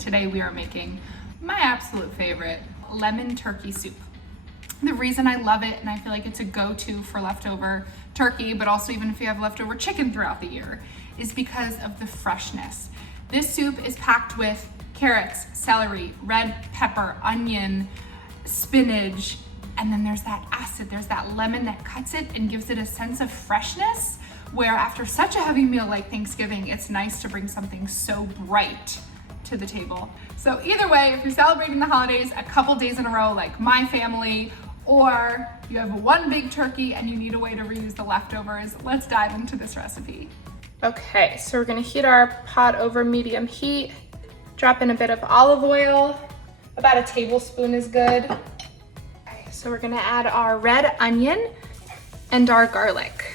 Today we are making my absolute favorite, lemon turkey soup. The reason I love it, and I feel like it's a go-to for leftover turkey, but also even if you have leftover chicken throughout the year, is because of the freshness. This soup is packed with carrots, celery, red pepper, onion, spinach, and then there's that acid, there's that lemon that cuts it and gives it a sense of freshness, where after such a heavy meal like Thanksgiving, it's nice to bring something so bright to the table. So either way, if you're celebrating the holidays a couple days in a row like my family, or you have one big turkey and you need a way to reuse the leftovers, let's dive into this recipe. Okay, so we're gonna heat our pot over medium heat, drop in a bit of olive oil, about a tablespoon is good. Okay, so we're gonna add our red onion and our garlic.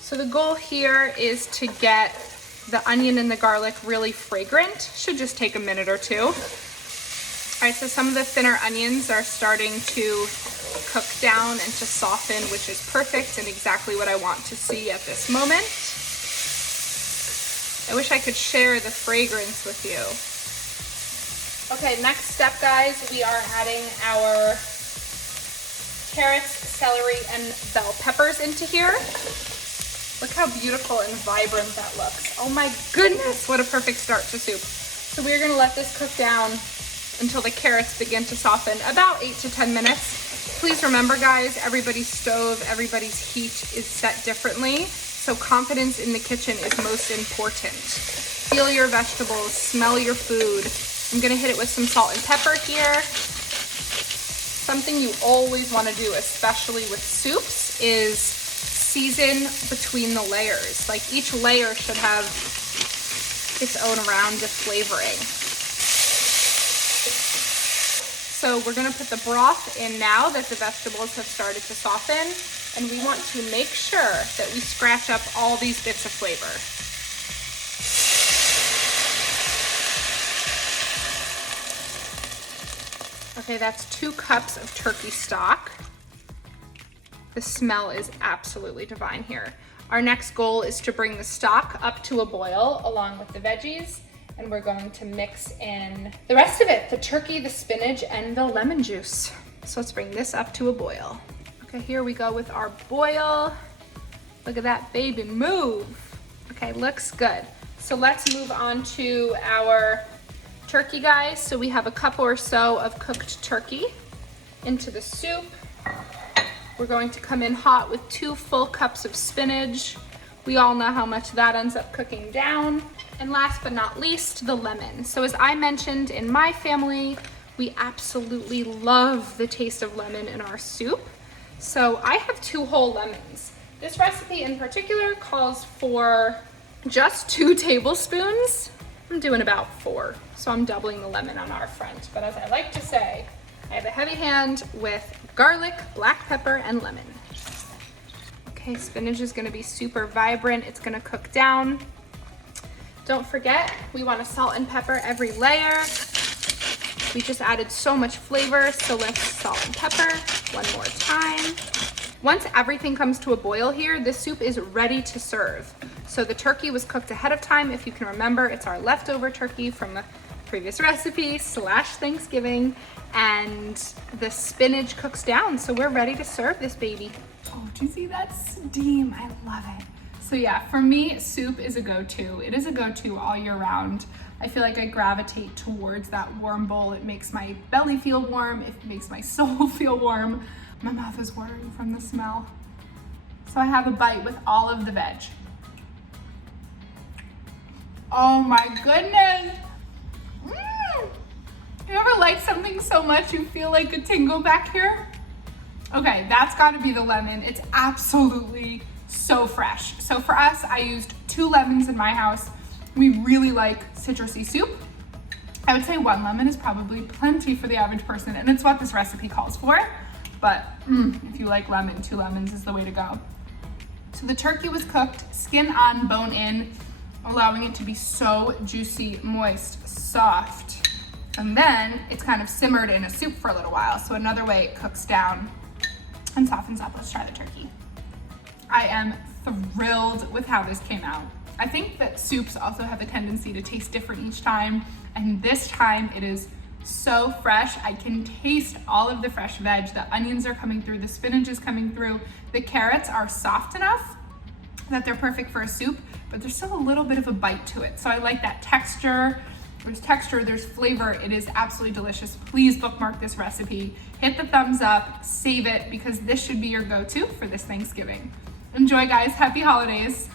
So the goal here is to get the onion and the garlic really fragrant. Should just take a minute or two. All right, so some of the thinner onions are starting to cook down and to soften, which is perfect and exactly what I want to see at this moment. I wish I could share the fragrance with you. Okay, next step, guys, we are adding our carrots, celery, and bell peppers into here. Look how beautiful and vibrant that looks. Oh my goodness, what a perfect start to soup. So we're gonna let this cook down until the carrots begin to soften, about 8 to 10 minutes. Please remember, guys, everybody's stove, everybody's heat is set differently, so confidence in the kitchen is most important. Feel your vegetables, smell your food. I'm gonna hit it with some salt and pepper here. Something you always wanna do, especially with soups, is season between the layers. Like each layer should have its own round of flavoring. So we're gonna put the broth in now that the vegetables have started to soften, and we want to make sure that we scratch up all these bits of flavor. Okay, that's 2 cups of turkey stock. The smell is absolutely divine here. Our next goal is to bring the stock up to a boil along with the veggies, and we're going to mix in the rest of it, the turkey, the spinach, and the lemon juice. So let's bring this up to a boil. Okay, here we go with our boil. Look at that baby move. Okay, looks good. So let's move on to our turkey, guys. So we have a cup or so of cooked turkey into the soup. We're going to come in hot with 2 full cups of spinach. We all know how much that ends up cooking down. And last but not least, the lemon. So as I mentioned, in my family, we absolutely love the taste of lemon in our soup. So I have 2 whole lemons. This recipe in particular calls for just 2 tablespoons. I'm doing about 4, so I'm doubling the lemon on our front. But as I like to say, I have a heavy hand with garlic, black pepper, and lemon. Okay, spinach is gonna be super vibrant. It's gonna cook down. Don't forget, we wanna salt and pepper every layer. We just added so much flavor, so let's salt and pepper one more time. Once everything comes to a boil here, this soup is ready to serve. So the turkey was cooked ahead of time. If you can remember, it's our leftover turkey from the previous recipe / Thanksgiving, and the spinach cooks down, so we're ready to serve this baby. Oh, do you see that steam? I love it. So yeah, for me, soup is a go-to. It is a go-to all year round. I feel like I gravitate towards that warm bowl. It makes my belly feel warm. It makes my soul feel warm. My mouth is watering from the smell. So I have a bite with all of the veg. Oh my goodness. You ever like something so much you feel like a tingle back here? Okay, that's gotta be the lemon. It's absolutely so fresh. So for us, I used 2 lemons in my house. We really like citrusy soup. I would say 1 lemon is probably plenty for the average person, and it's what this recipe calls for. But if you like lemon, 2 lemons is the way to go. So the turkey was cooked, skin on, bone in, allowing it to be so juicy, moist, soft. And then it's kind of simmered in a soup for a little while. So another way it cooks down and softens up. Let's try the turkey. I am thrilled with how this came out. I think that soups also have a tendency to taste different each time. And this time it is so fresh. I can taste all of the fresh veg. The onions are coming through, the spinach is coming through. The carrots are soft enough that they're perfect for a soup, but there's still a little bit of a bite to it. So I like that texture. There's texture, there's flavor. It is absolutely delicious. Please bookmark this recipe. Hit the thumbs up, save it, because this should be your go-to for this Thanksgiving. Enjoy, guys. Happy holidays.